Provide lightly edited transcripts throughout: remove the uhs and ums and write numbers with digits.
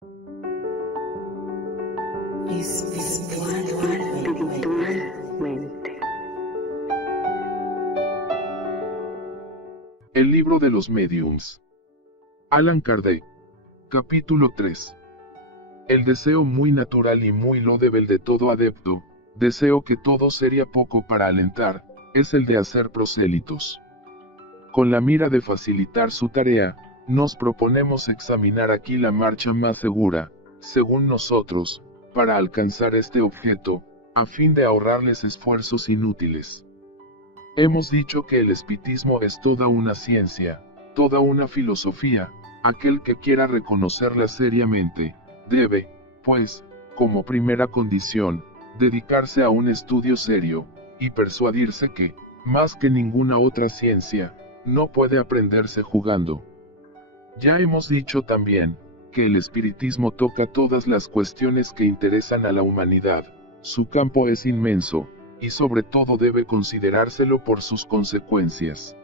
Espiritualmente. El libro de los mediums. Allan Kardec. Capítulo 3. El deseo muy natural y muy loable de todo adepto, deseo que todo sería poco para alentar, es el de hacer prosélitos. Con la mira de facilitar su tarea, nos proponemos examinar aquí la marcha más segura, según nosotros, para alcanzar este objeto, a fin de ahorrarles esfuerzos inútiles. Hemos dicho que el espiritismo es toda una ciencia, toda una filosofía. Aquel que quiera reconocerla seriamente, debe, pues, como primera condición, dedicarse a un estudio serio, y persuadirse que, más que ninguna otra ciencia, no puede aprenderse jugando. Ya hemos dicho también, que el espiritismo toca todas las cuestiones que interesan a la humanidad, su campo es inmenso, y sobre todo debe considerárselo por sus consecuencias.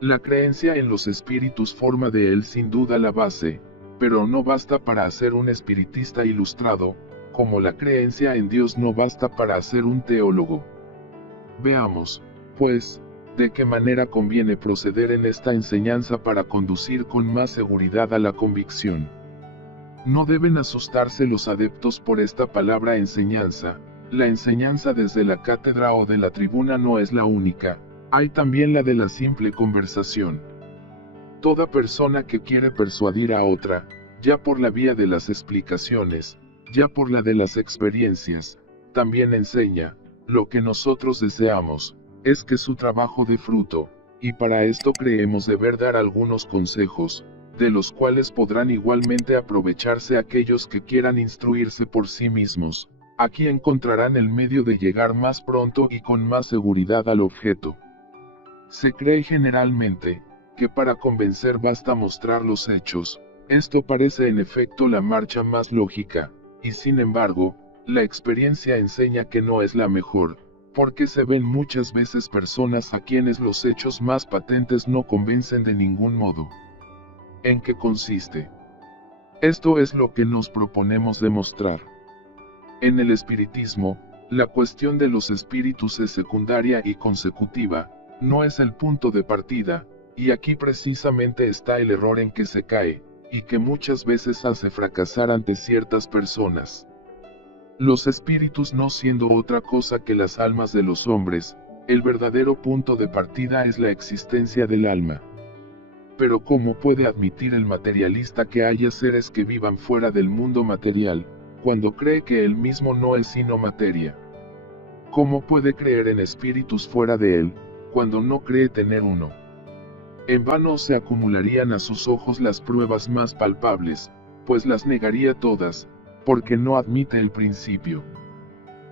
La creencia en los espíritus forma de él sin duda la base, pero no basta para hacer un espiritista ilustrado, como la creencia en Dios no basta para hacer un teólogo. Veamos, pues, de qué manera conviene proceder en esta enseñanza para conducir con más seguridad a la convicción. No deben asustarse los adeptos por esta palabra enseñanza. La enseñanza desde la cátedra o de la tribuna no es la única, hay también la de la simple conversación. Toda persona que quiere persuadir a otra, ya por la vía de las explicaciones, ya por la de las experiencias, también enseña. Lo que nosotros deseamos, es que su trabajo dé fruto, y para esto creemos deber dar algunos consejos, de los cuales podrán igualmente aprovecharse aquellos que quieran instruirse por sí mismos. Aquí encontrarán el medio de llegar más pronto y con más seguridad al objeto. Se cree generalmente, que para convencer basta mostrar los hechos. Esto parece en efecto la marcha más lógica, y sin embargo, la experiencia enseña que no es la mejor, porque se ven muchas veces personas a quienes los hechos más patentes no convencen de ningún modo. ¿En qué consiste? Esto es lo que nos proponemos demostrar. En el espiritismo, la cuestión de los espíritus es secundaria y consecutiva, no es el punto de partida, y aquí precisamente está el error en que se cae, y que muchas veces hace fracasar ante ciertas personas. Los espíritus no siendo otra cosa que las almas de los hombres, el verdadero punto de partida es la existencia del alma. Pero ¿cómo puede admitir el materialista que haya seres que vivan fuera del mundo material, cuando cree que él mismo no es sino materia? ¿Cómo puede creer en espíritus fuera de él, cuando no cree tener uno? En vano se acumularían a sus ojos las pruebas más palpables, pues las negaría todas, porque no admite el principio.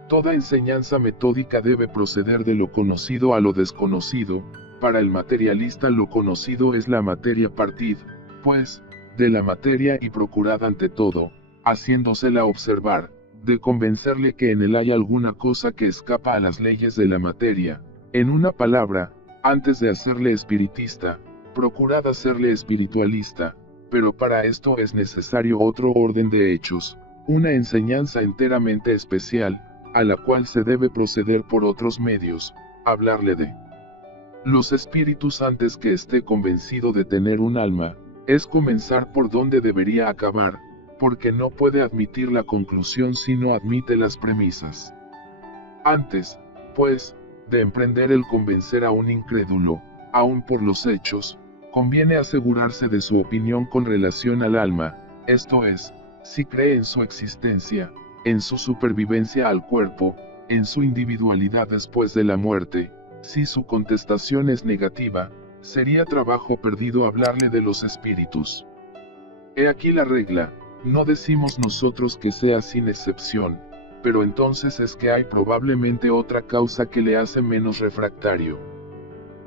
Toda enseñanza metódica debe proceder de lo conocido a lo desconocido. Para el materialista lo conocido es la materia partid, pues, de la materia y procurad ante todo, haciéndosela observar, de convencerle que en él hay alguna cosa que escapa a las leyes de la materia. En una palabra, antes de hacerle espiritista, procurad hacerle espiritualista, pero para esto es necesario otro orden de hechos, una enseñanza enteramente especial, a la cual se debe proceder por otros medios, hablarle de los espíritus antes que esté convencido de tener un alma, es comenzar por donde debería acabar, porque no puede admitir la conclusión si no admite las premisas. Antes, pues, de emprender el convencer a un incrédulo, aun por los hechos, conviene asegurarse de su opinión con relación al alma, esto es, si cree en su existencia, en su supervivencia al cuerpo, en su individualidad después de la muerte. Si su contestación es negativa, sería trabajo perdido hablarle de los espíritus. He aquí la regla, no decimos nosotros que sea sin excepción, pero entonces es que hay probablemente otra causa que le hace menos refractario.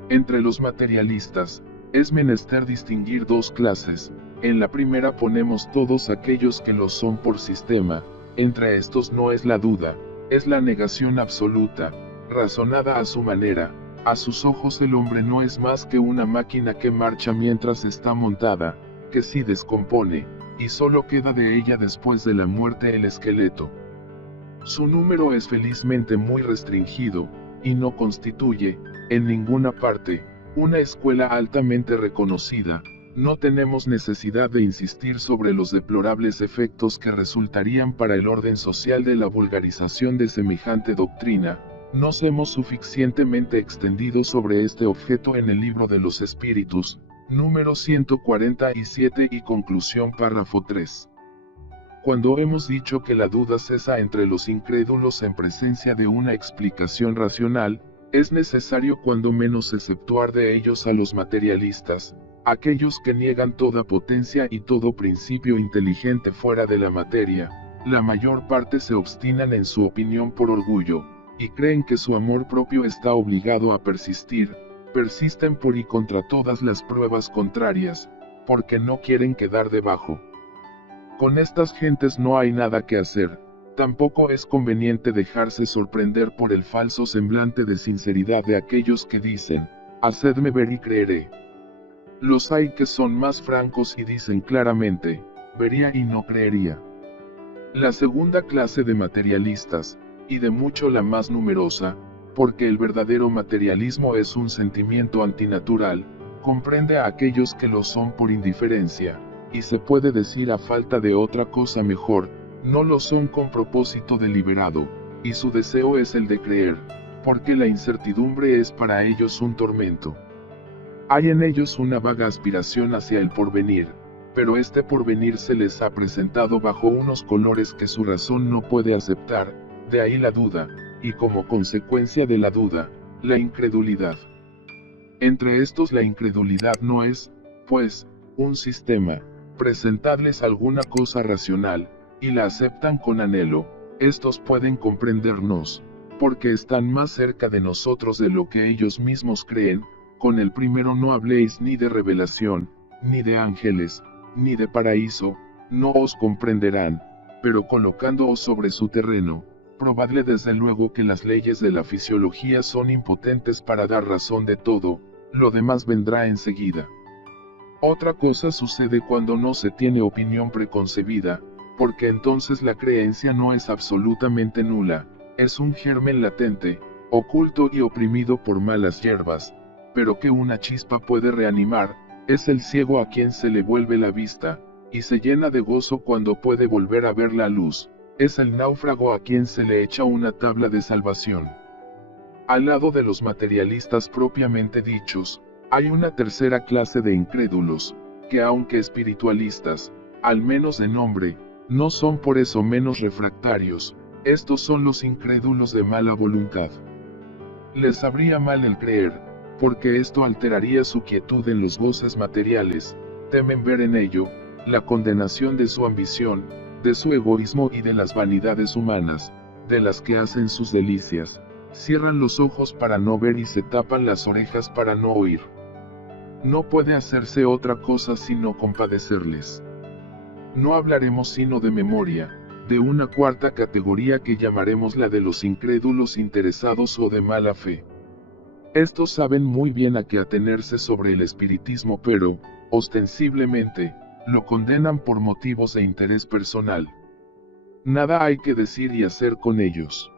Entre los materialistas, es menester distinguir dos clases. En la primera ponemos todos aquellos que lo son por sistema, entre estos no es la duda, es la negación absoluta, razonada a su manera. A sus ojos el hombre no es más que una máquina que marcha mientras está montada, que si descompone, y solo queda de ella después de la muerte el esqueleto. Su número es felizmente muy restringido, y no constituye, en ninguna parte, una escuela altamente reconocida. No tenemos necesidad de insistir sobre los deplorables efectos que resultarían para el orden social de la vulgarización de semejante doctrina. Nos hemos suficientemente extendido sobre este objeto en el Libro de los Espíritus, número 147 y conclusión párrafo 3. Cuando hemos dicho que la duda cesa entre los incrédulos en presencia de una explicación racional, es necesario cuando menos exceptuar de ellos a los materialistas, aquellos que niegan toda potencia y todo principio inteligente fuera de la materia. La mayor parte se obstinan en su opinión por orgullo, y creen que su amor propio está obligado a persistir. Persisten por y contra todas las pruebas contrarias, porque no quieren quedar debajo. Con estas gentes no hay nada que hacer. Tampoco es conveniente dejarse sorprender por el falso semblante de sinceridad de aquellos que dicen, hacedme ver y creeré. Los hay que son más francos y dicen claramente, vería y no creería. La segunda clase de materialistas, y de mucho la más numerosa, porque el verdadero materialismo es un sentimiento antinatural, comprende a aquellos que lo son por indiferencia, y se puede decir a falta de otra cosa mejor, no lo son con propósito deliberado, y su deseo es el de creer, porque la incertidumbre es para ellos un tormento. Hay en ellos una vaga aspiración hacia el porvenir, pero este porvenir se les ha presentado bajo unos colores que su razón no puede aceptar, de ahí la duda, y como consecuencia de la duda, la incredulidad. Entre estos la incredulidad no es, pues, un sistema, presentadles alguna cosa racional, y la aceptan con anhelo. Estos pueden comprendernos, porque están más cerca de nosotros de lo que ellos mismos creen. Con el primero no habléis ni de revelación, ni de ángeles, ni de paraíso, no os comprenderán, pero colocándoos sobre su terreno, probadle desde luego que las leyes de la fisiología son impotentes para dar razón de todo, lo demás vendrá enseguida. Otra cosa sucede cuando no se tiene opinión preconcebida, porque entonces la creencia no es absolutamente nula, es un germen latente, oculto y oprimido por malas hierbas, pero que una chispa puede reanimar. Es el ciego a quien se le vuelve la vista, y se llena de gozo cuando puede volver a ver la luz. Es el náufrago a quien se le echa una tabla de salvación. Al lado de los materialistas propiamente dichos, hay una tercera clase de incrédulos, que aunque espiritualistas, al menos de nombre, no son por eso menos refractarios. Estos son los incrédulos de mala voluntad. Les sabría mal el creer, porque esto alteraría su quietud en los goces materiales. Temen ver en ello la condenación de su ambición, de su egoísmo y de las vanidades humanas, de las que hacen sus delicias. Cierran los ojos para no ver y se tapan las orejas para no oír. No puede hacerse otra cosa sino compadecerles. No hablaremos sino de memoria, de una cuarta categoría que llamaremos la de los incrédulos interesados o de mala fe. Estos saben muy bien a qué atenerse sobre el espiritismo, pero, ostensiblemente, lo condenan por motivos de interés personal. Nada hay que decir y hacer con ellos.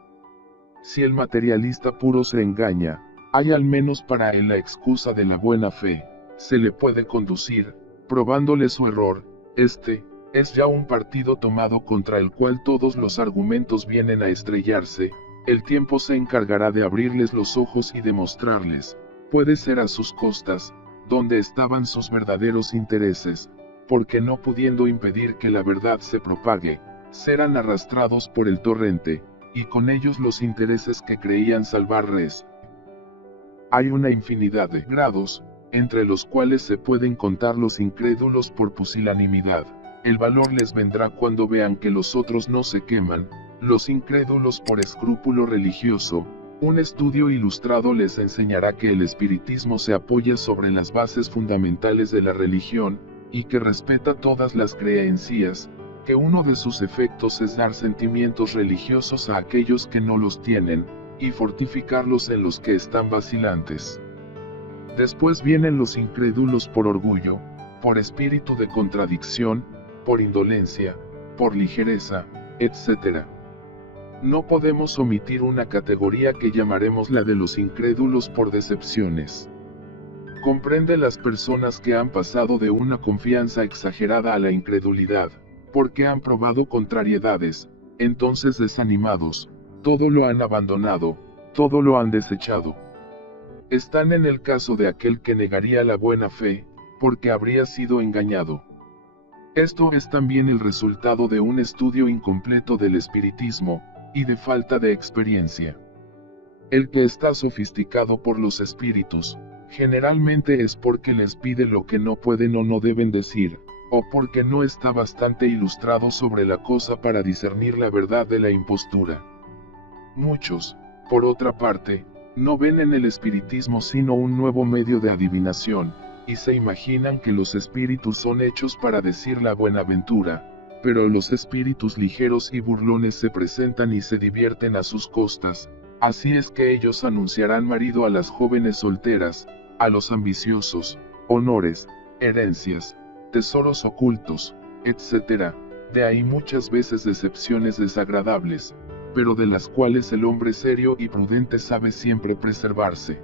Si el materialista puro se engaña, hay al menos para él la excusa de la buena fe. Se le puede conducir, probándole su error. Este es ya un partido tomado contra el cual todos los argumentos vienen a estrellarse. El tiempo se encargará de abrirles los ojos y de mostrarles, puede ser a sus costas, dónde estaban sus verdaderos intereses, porque no pudiendo impedir que la verdad se propague, serán arrastrados por el torrente, y con ellos los intereses que creían salvarles. Hay una infinidad de grados, entre los cuales se pueden contar los incrédulos por pusilanimidad. El valor les vendrá cuando vean que los otros no se queman, los incrédulos por escrúpulo religioso. Un estudio ilustrado les enseñará que el espiritismo se apoya sobre las bases fundamentales de la religión, y que respeta todas las creencias, que uno de sus efectos es dar sentimientos religiosos a aquellos que no los tienen, y fortificarlos en los que están vacilantes. Después vienen los incrédulos por orgullo, por espíritu de contradicción, por indolencia, por ligereza, etc. No podemos omitir una categoría que llamaremos la de los incrédulos por decepciones. Comprende las personas que han pasado de una confianza exagerada a la incredulidad, porque han probado contrariedades, entonces desanimados, todo lo han abandonado, todo lo han desechado. Están en el caso de aquel que negaría la buena fe, porque habría sido engañado. Esto es también el resultado de un estudio incompleto del espiritismo, y de falta de experiencia. El que está sofisticado por los espíritus, generalmente es porque les pide lo que no pueden o no deben decir, o porque no está bastante ilustrado sobre la cosa para discernir la verdad de la impostura. Muchos, por otra parte, no ven en el espiritismo sino un nuevo medio de adivinación, y se imaginan que los espíritus son hechos para decir la buenaventura, pero los espíritus ligeros y burlones se presentan y se divierten a sus costas, así es que ellos anunciarán marido a las jóvenes solteras, a los ambiciosos, honores, herencias, tesoros ocultos, etc. De ahí muchas veces decepciones desagradables, pero de las cuales el hombre serio y prudente sabe siempre preservarse.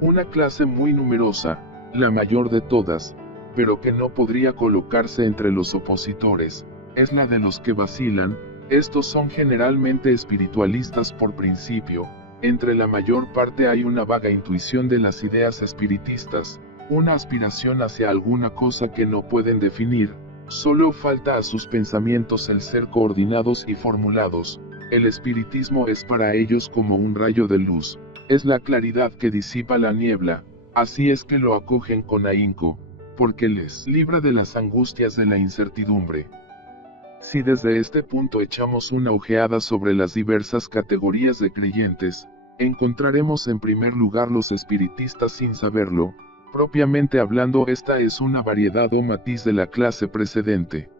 Una clase muy numerosa, la mayor de todas, pero que no podría colocarse entre los opositores, es la de los que vacilan. Estos son generalmente espiritualistas por principio. Entre la mayor parte hay una vaga intuición de las ideas espiritistas, una aspiración hacia alguna cosa que no pueden definir, solo falta a sus pensamientos el ser coordinados y formulados. El espiritismo es para ellos como un rayo de luz, es la claridad que disipa la niebla, así es que lo acogen con ahínco, porque les libra de las angustias de la incertidumbre. Si desde este punto echamos una ojeada sobre las diversas categorías de creyentes, encontraremos en primer lugar los espiritistas sin saberlo. Propiamente hablando, esta es una variedad o matiz de la clase precedente.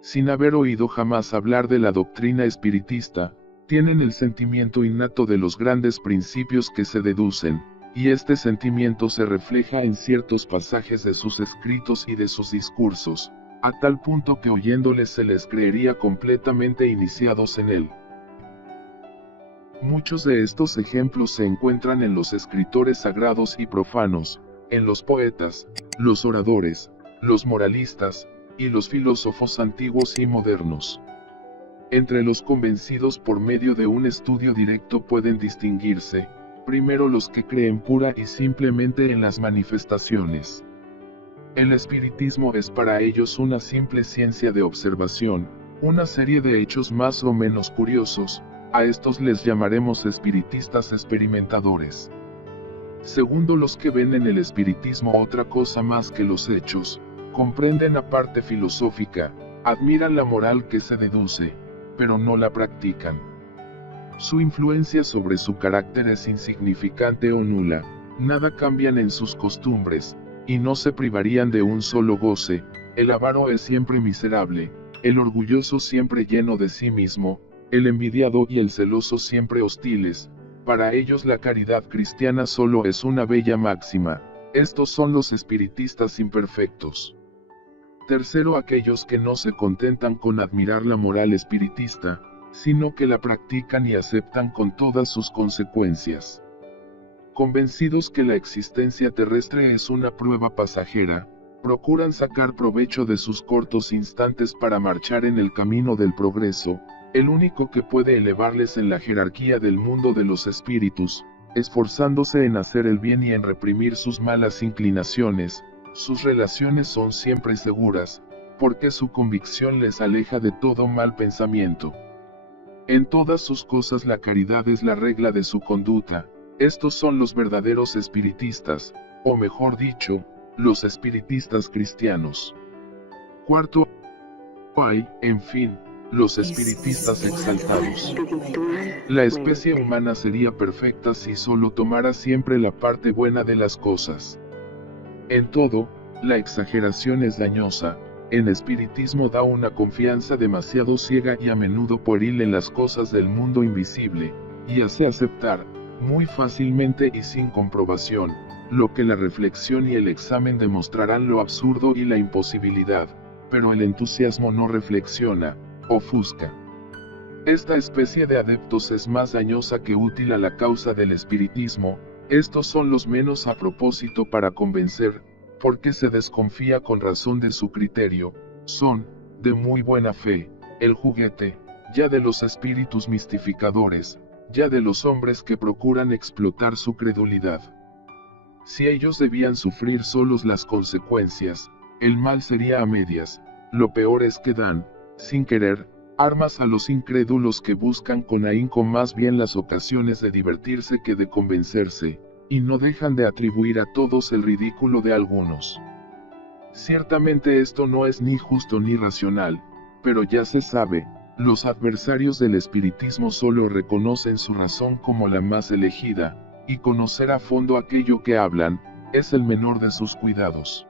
Sin haber oído jamás hablar de la doctrina espiritista, tienen el sentimiento innato de los grandes principios que se deducen, y este sentimiento se refleja en ciertos pasajes de sus escritos y de sus discursos, a tal punto que oyéndoles se les creería completamente iniciados en él. Muchos de estos ejemplos se encuentran en los escritores sagrados y profanos, en los poetas, los oradores, los moralistas, y los filósofos antiguos y modernos. Entre los convencidos por medio de un estudio directo pueden distinguirse, primero los que creen pura y simplemente en las manifestaciones. El espiritismo es para ellos una simple ciencia de observación, una serie de hechos más o menos curiosos. A estos les llamaremos espiritistas experimentadores. Segundo, los que ven en el espiritismo otra cosa más que los hechos, comprenden la parte filosófica, admiran la moral que se deduce, pero no la practican. Su influencia sobre su carácter es insignificante o nula, nada cambian en sus costumbres, y no se privarían de un solo goce. El avaro es siempre miserable, el orgulloso siempre lleno de sí mismo, el envidiado y el celoso siempre hostiles. Para ellos la caridad cristiana solo es una bella máxima. Estos son los espiritistas imperfectos. Tercero, aquellos que no se contentan con admirar la moral espiritista, sino que la practican y aceptan con todas sus consecuencias. Convencidos que la existencia terrestre es una prueba pasajera, procuran sacar provecho de sus cortos instantes para marchar en el camino del progreso, el único que puede elevarles en la jerarquía del mundo de los espíritus, esforzándose en hacer el bien y en reprimir sus malas inclinaciones. Sus relaciones son siempre seguras, porque su convicción les aleja de todo mal pensamiento. En todas sus cosas la caridad es la regla de su conducta. Estos son los verdaderos espiritistas, o mejor dicho, los espiritistas cristianos. Cuarto, hay, en fin, los espiritistas exaltados. La especie humana sería perfecta si solo tomara siempre la parte buena de las cosas. En todo, la exageración es dañosa. El espiritismo da una confianza demasiado ciega y a menudo pueril en las cosas del mundo invisible, y hace aceptar, muy fácilmente y sin comprobación, lo que la reflexión y el examen demostrarán lo absurdo y la imposibilidad. pero el entusiasmo no reflexiona, ofusca. Esta especie de adeptos es más dañosa que útil a la causa del espiritismo. Estos son los menos a propósito para convencer, porque se desconfía con razón de su criterio. Son, de muy buena fe, el juguete, ya de los espíritus mistificadores, ya de los hombres que procuran explotar su credulidad. Si ellos debían sufrir solos las consecuencias, el mal sería a medias. Lo peor es que dan, sin querer, armas a los incrédulos que buscan con ahínco más bien las ocasiones de divertirse que de convencerse, y no dejan de atribuir a todos el ridículo de algunos. Ciertamente esto no es ni justo ni racional, pero ya se sabe, los adversarios del espiritismo solo reconocen su razón como la más elegida, y conocer a fondo aquello que hablan, es el menor de sus cuidados.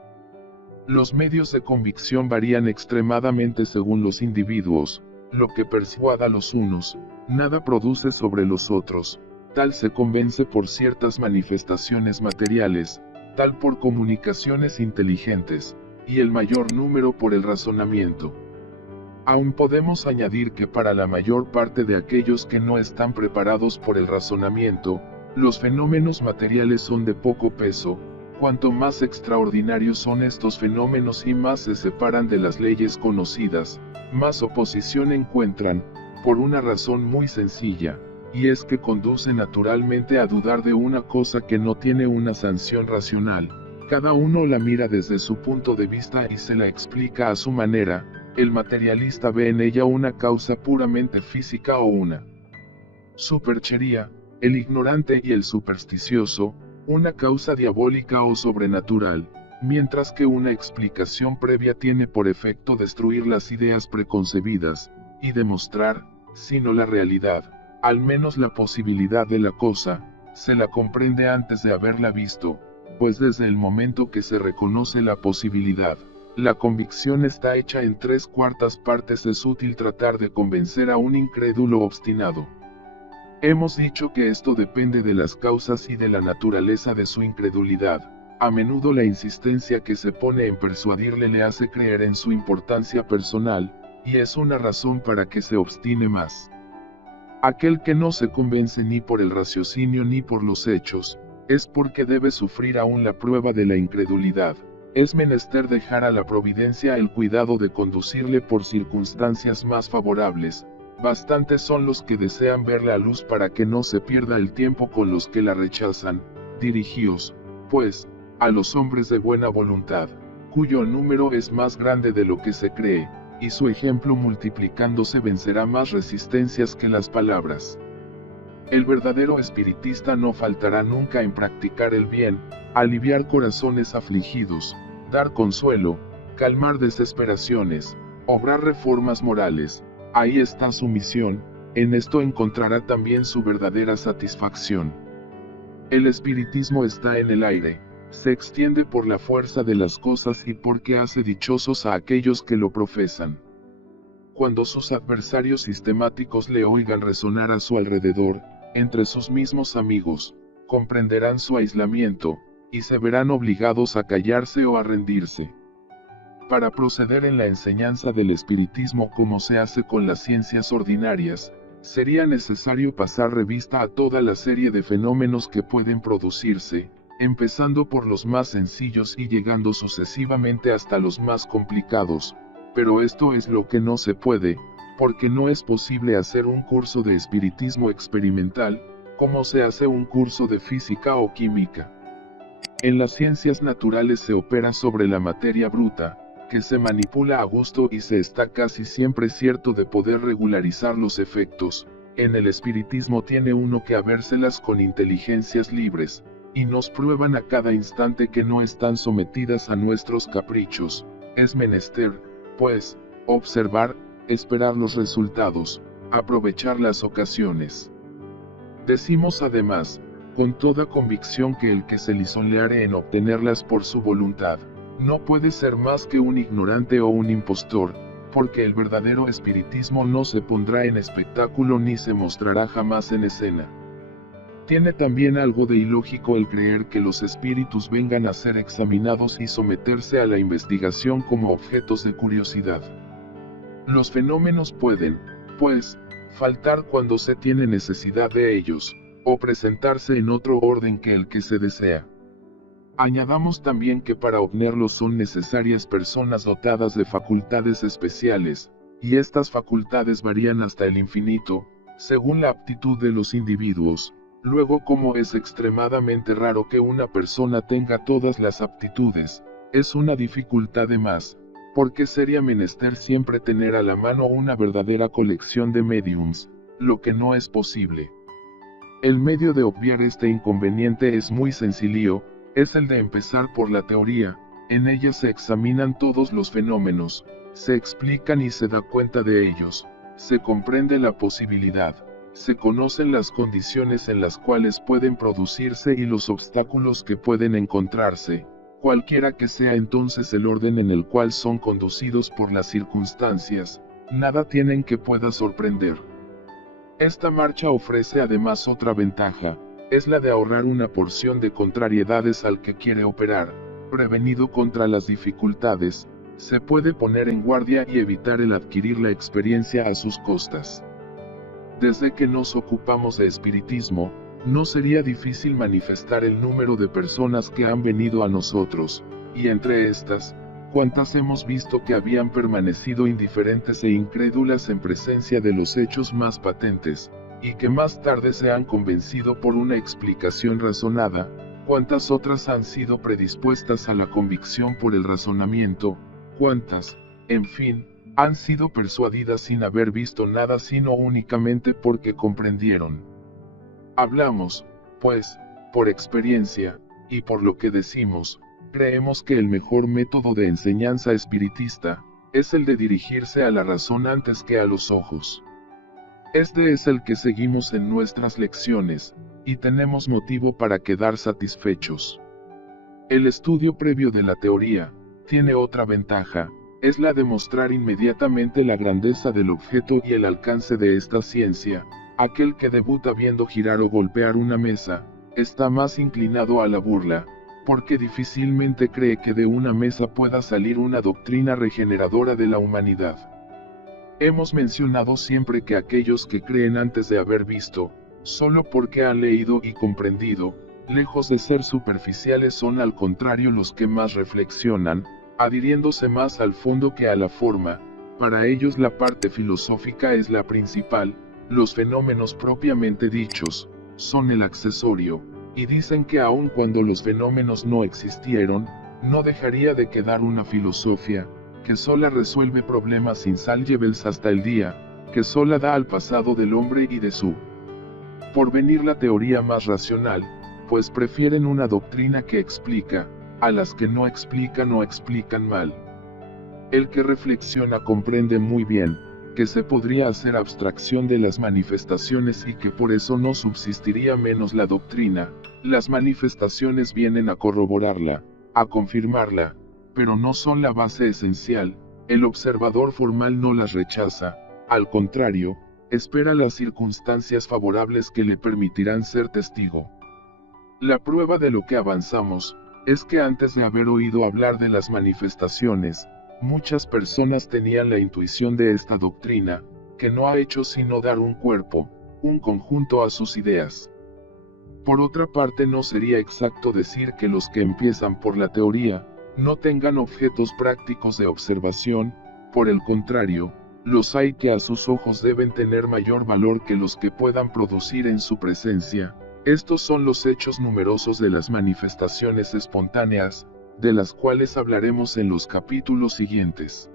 Los medios de convicción varían extremadamente según los individuos. Lo que persuada a los unos, nada produce sobre los otros, tal se convence por ciertas manifestaciones materiales, tal por comunicaciones inteligentes, y el mayor número por el razonamiento. Aún podemos añadir que para la mayor parte de aquellos que no están preparados por el razonamiento, los fenómenos materiales son de poco peso. Cuanto más extraordinarios son estos fenómenos y más se separan de las leyes conocidas, más oposición encuentran, por una razón muy sencilla, y es que conduce naturalmente a dudar de una cosa que no tiene una sanción racional. Cada uno la mira desde su punto de vista y se la explica a su manera. El materialista ve en ella una causa puramente física o una superchería, el ignorante y el supersticioso, una causa diabólica o sobrenatural, mientras que una explicación previa tiene por efecto destruir las ideas preconcebidas, y demostrar, si no la realidad, al menos la posibilidad de la cosa. Se la comprende antes de haberla visto, pues desde el momento que se reconoce la posibilidad, la convicción está hecha en 3/4 partes. Es útil tratar de convencer a un incrédulo obstinado. Hemos dicho que esto depende de las causas y de la naturaleza de su incredulidad. A menudo la insistencia que se pone en persuadirle le hace creer en su importancia personal, y es una razón para que se obstine más. Aquel que no se convence ni por el raciocinio ni por los hechos, es porque debe sufrir aún la prueba de la incredulidad. Es menester dejar a la providencia el cuidado de conducirle por circunstancias más favorables. Bastantes son los que desean ver la luz para que no se pierda el tiempo con los que la rechazan. Dirigíos, pues, a los hombres de buena voluntad, cuyo número es más grande de lo que se cree, y su ejemplo multiplicándose vencerá más resistencias que las palabras. El verdadero espiritista no faltará nunca en practicar el bien, aliviar corazones afligidos, dar consuelo, calmar desesperaciones, obrar reformas morales. Ahí está su misión, en esto encontrará también su verdadera satisfacción. El espiritismo está en el aire, se extiende por la fuerza de las cosas y porque hace dichosos a aquellos que lo profesan. Cuando sus adversarios sistemáticos le oigan resonar a su alrededor, entre sus mismos amigos, comprenderán su aislamiento, y se verán obligados a callarse o a rendirse. Para proceder en la enseñanza del espiritismo como se hace con las ciencias ordinarias, sería necesario pasar revista a toda la serie de fenómenos que pueden producirse, empezando por los más sencillos y llegando sucesivamente hasta los más complicados, pero esto es lo que no se puede, porque no es posible hacer un curso de espiritismo experimental, como se hace un curso de física o química. En las ciencias naturales se opera sobre la materia bruta, que se manipula a gusto y se está casi siempre cierto de poder regularizar los efectos. En el espiritismo tiene uno que habérselas con inteligencias libres, y nos prueban a cada instante que no están sometidas a nuestros caprichos. Es menester, pues, observar, esperar los resultados, aprovechar las ocasiones. Decimos además, con toda convicción que el que se lisonjeare en obtenerlas por su voluntad, no puede ser más que un ignorante o un impostor, porque el verdadero espiritismo no se pondrá en espectáculo ni se mostrará jamás en escena. Tiene también algo de ilógico el creer que los espíritus vengan a ser examinados y someterse a la investigación como objetos de curiosidad. Los fenómenos pueden, pues, faltar cuando se tiene necesidad de ellos, o presentarse en otro orden que el que se desea. Añadamos también que para obtenerlos son necesarias personas dotadas de facultades especiales, y estas facultades varían hasta el infinito, según la aptitud de los individuos. Luego, como es extremadamente raro que una persona tenga todas las aptitudes, es una dificultad de más, porque sería menester siempre tener a la mano una verdadera colección de mediums, lo que no es posible. El medio de obviar este inconveniente es muy sencillo, es el de empezar por la teoría. En ella se examinan todos los fenómenos, se explican y se da cuenta de ellos, se comprende la posibilidad, se conocen las condiciones en las cuales pueden producirse y los obstáculos que pueden encontrarse, cualquiera que sea entonces el orden en el cual son conducidos por las circunstancias, nada tienen que pueda sorprender. Esta marcha ofrece además otra ventaja, es la de ahorrar una porción de contrariedades al que quiere operar. Prevenido contra las dificultades, se puede poner en guardia y evitar el adquirir la experiencia a sus costas. Desde que nos ocupamos de espiritismo, no sería difícil manifestar el número de personas que han venido a nosotros, y entre estas, cuántas hemos visto que habían permanecido indiferentes e incrédulas en presencia de los hechos más patentes, y que más tarde se han convencido por una explicación razonada, cuántas otras han sido predispuestas a la convicción por el razonamiento, cuántas, en fin, han sido persuadidas sin haber visto nada sino únicamente porque comprendieron. Hablamos, pues, por experiencia, y por lo que decimos, creemos que el mejor método de enseñanza espiritista, es el de dirigirse a la razón antes que a los ojos. Este es el que seguimos en nuestras lecciones, y tenemos motivo para quedar satisfechos. El estudio previo de la teoría, tiene otra ventaja, es la de mostrar inmediatamente la grandeza del objeto y el alcance de esta ciencia. Aquel que debuta viendo girar o golpear una mesa, está más inclinado a la burla, porque difícilmente cree que de una mesa pueda salir una doctrina regeneradora de la humanidad. Hemos mencionado siempre que aquellos que creen antes de haber visto, solo porque han leído y comprendido, lejos de ser superficiales son al contrario los que más reflexionan, adhiriéndose más al fondo que a la forma. Para ellos la parte filosófica es la principal, los fenómenos propiamente dichos, son el accesorio, y dicen que aun cuando los fenómenos no existieron, no dejaría de quedar una filosofía, que sola resuelve problemas insalvables hasta el día, que sola da al pasado del hombre y de su porvenir la teoría más racional, pues prefieren una doctrina que explica, a las que no explican o explican mal. El que reflexiona comprende muy bien, que se podría hacer abstracción de las manifestaciones y que por eso no subsistiría menos la doctrina. Las manifestaciones vienen a corroborarla, a confirmarla, pero no son la base esencial. El observador formal no las rechaza, al contrario, espera las circunstancias favorables que le permitirán ser testigo. La prueba de lo que avanzamos, es que antes de haber oído hablar de las manifestaciones, muchas personas tenían la intuición de esta doctrina, que no ha hecho sino dar un cuerpo, un conjunto a sus ideas. Por otra parte, no sería exacto decir que los que empiezan por la teoría, no tengan objetos prácticos de observación, por el contrario, los hay que a sus ojos deben tener mayor valor que los que puedan producir en su presencia. Estos son los hechos numerosos de las manifestaciones espontáneas, de las cuales hablaremos en los capítulos siguientes.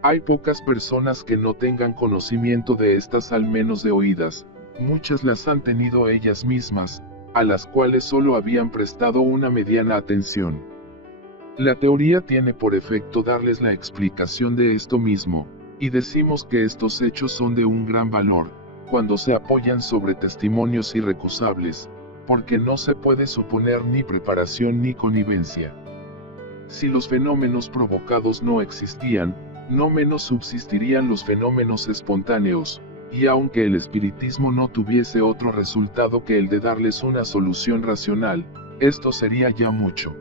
Hay pocas personas que no tengan conocimiento de estas, al menos de oídas, muchas las han tenido ellas mismas, a las cuales solo habían prestado una mediana atención. La teoría tiene por efecto darles la explicación de esto mismo, y decimos que estos hechos son de un gran valor, cuando se apoyan sobre testimonios irrecusables, porque no se puede suponer ni preparación ni connivencia. Si los fenómenos provocados no existían, no menos subsistirían los fenómenos espontáneos, y aunque el espiritismo no tuviese otro resultado que el de darles una solución racional, esto sería ya mucho.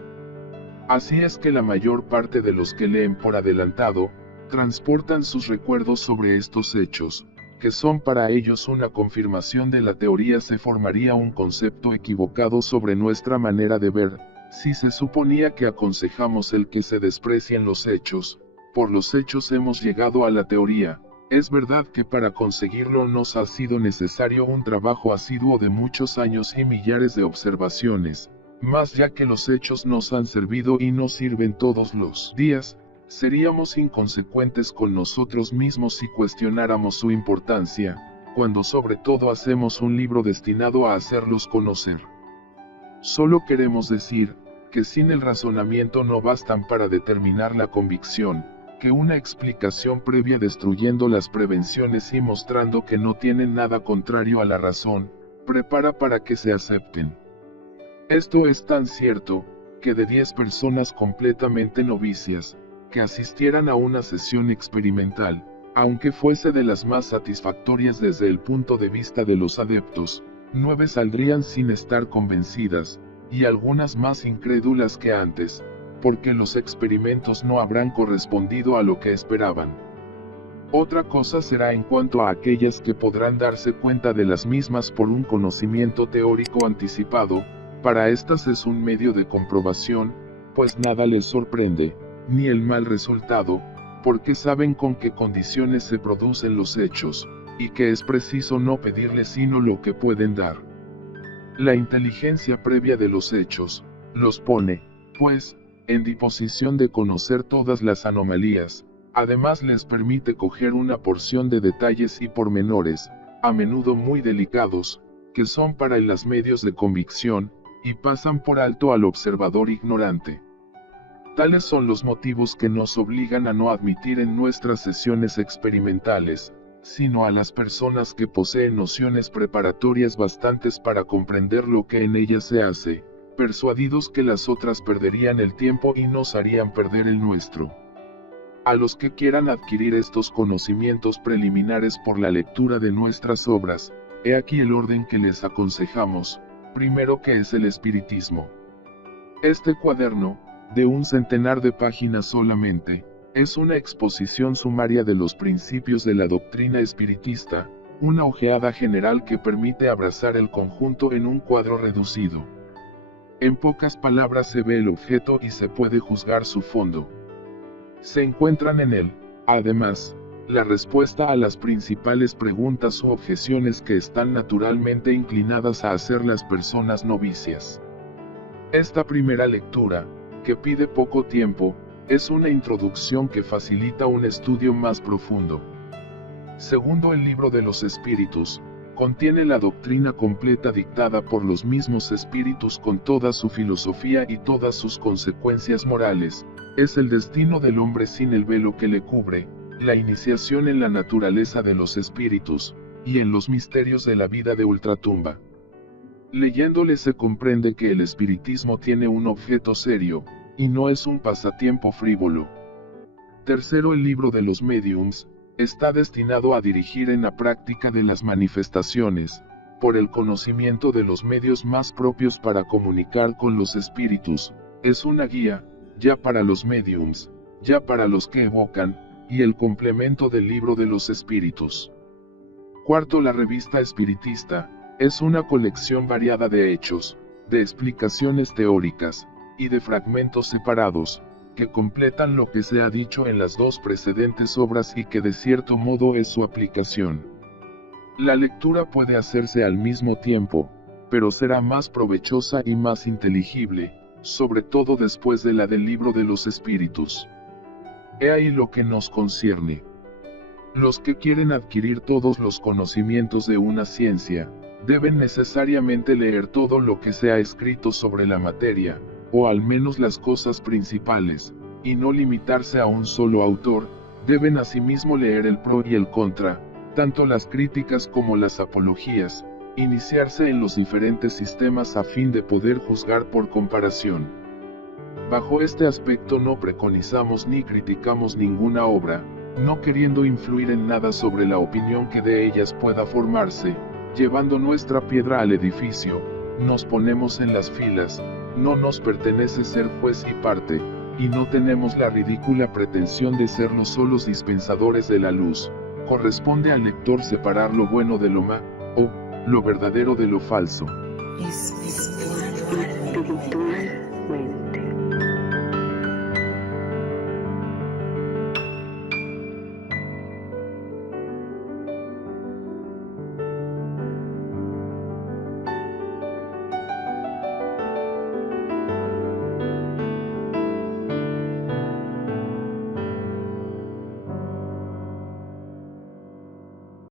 Así es que la mayor parte de los que leen por adelantado, transportan sus recuerdos sobre estos hechos, que son para ellos una confirmación de la teoría. Se formaría un concepto equivocado sobre nuestra manera de ver, si se suponía que aconsejamos el que se desprecien los hechos. Por los hechos hemos llegado a la teoría. Es verdad que para conseguirlo nos ha sido necesario un trabajo asiduo de muchos años y millares de observaciones, mas ya que los hechos nos han servido y nos sirven todos los días, seríamos inconsecuentes con nosotros mismos si cuestionáramos su importancia, cuando sobre todo hacemos un libro destinado a hacerlos conocer. Solo queremos decir, que sin el razonamiento no bastan para determinar la convicción, que una explicación previa destruyendo las prevenciones y mostrando que no tienen nada contrario a la razón, prepara para que se acepten. Esto es tan cierto, que de 10 personas completamente novicias, que asistieran a una sesión experimental, aunque fuese de las más satisfactorias desde el punto de vista de los adeptos, 9 saldrían sin estar convencidas, y algunas más incrédulas que antes, porque los experimentos no habrán correspondido a lo que esperaban. Otra cosa será en cuanto a aquellas que podrán darse cuenta de las mismas por un conocimiento teórico anticipado. Para estas es un medio de comprobación, pues nada les sorprende, ni el mal resultado, porque saben con qué condiciones se producen los hechos, y que es preciso no pedirles sino lo que pueden dar. La inteligencia previa de los hechos, los pone, pues, en disposición de conocer todas las anomalías. Además les permite coger una porción de detalles y pormenores, a menudo muy delicados, que son para los medios de convicción, y pasan por alto al observador ignorante. Tales son los motivos que nos obligan a no admitir en nuestras sesiones experimentales, sino a las personas que poseen nociones preparatorias bastantes para comprender lo que en ellas se hace, persuadidos que las otras perderían el tiempo y nos harían perder el nuestro. A los que quieran adquirir estos conocimientos preliminares por la lectura de nuestras obras, he aquí el orden que les aconsejamos. Primero, que es el espiritismo. Este cuaderno, de 100 de páginas solamente, es una exposición sumaria de los principios de la doctrina espiritista, una ojeada general que permite abrazar el conjunto en un cuadro reducido. En pocas palabras se ve el objeto y se puede juzgar su fondo. Se encuentran en él, además, la respuesta a las principales preguntas u objeciones que están naturalmente inclinadas a hacer las personas novicias. Esta primera lectura, que pide poco tiempo, es una introducción que facilita un estudio más profundo. Segundo, el libro de los espíritus, contiene la doctrina completa dictada por los mismos espíritus con toda su filosofía y todas sus consecuencias morales. Es el destino del hombre sin el velo que le cubre, la iniciación en la naturaleza de los espíritus, y en los misterios de la vida de ultratumba. Leyéndole se comprende que el espiritismo tiene un objeto serio, y no es un pasatiempo frívolo. Tercero, el libro de los médiums, está destinado a dirigir en la práctica de las manifestaciones, por el conocimiento de los medios más propios para comunicar con los espíritus. Es una guía, ya para los médiums, ya para los que evocan, y el complemento del libro de los espíritus. Cuarto, la revista espiritista, es una colección variada de hechos, de explicaciones teóricas, y de fragmentos separados, que completan lo que se ha dicho en las dos precedentes obras y que de cierto modo es su aplicación. La lectura puede hacerse al mismo tiempo, pero será más provechosa y más inteligible, sobre todo después de la del libro de los espíritus. He ahí lo que nos concierne. Los que quieren adquirir todos los conocimientos de una ciencia, deben necesariamente leer todo lo que se ha escrito sobre la materia, o al menos las cosas principales, y no limitarse a un solo autor. Deben asimismo leer el pro y el contra, tanto las críticas como las apologías, iniciarse en los diferentes sistemas a fin de poder juzgar por comparación. Bajo este aspecto no preconizamos ni criticamos ninguna obra, no queriendo influir en nada sobre la opinión que de ellas pueda formarse, llevando nuestra piedra al edificio, nos ponemos en las filas, no nos pertenece ser juez y parte, y no tenemos la ridícula pretensión de ser los solos dispensadores de la luz. Corresponde al lector separar lo bueno de lo malo, o lo verdadero de lo falso. Es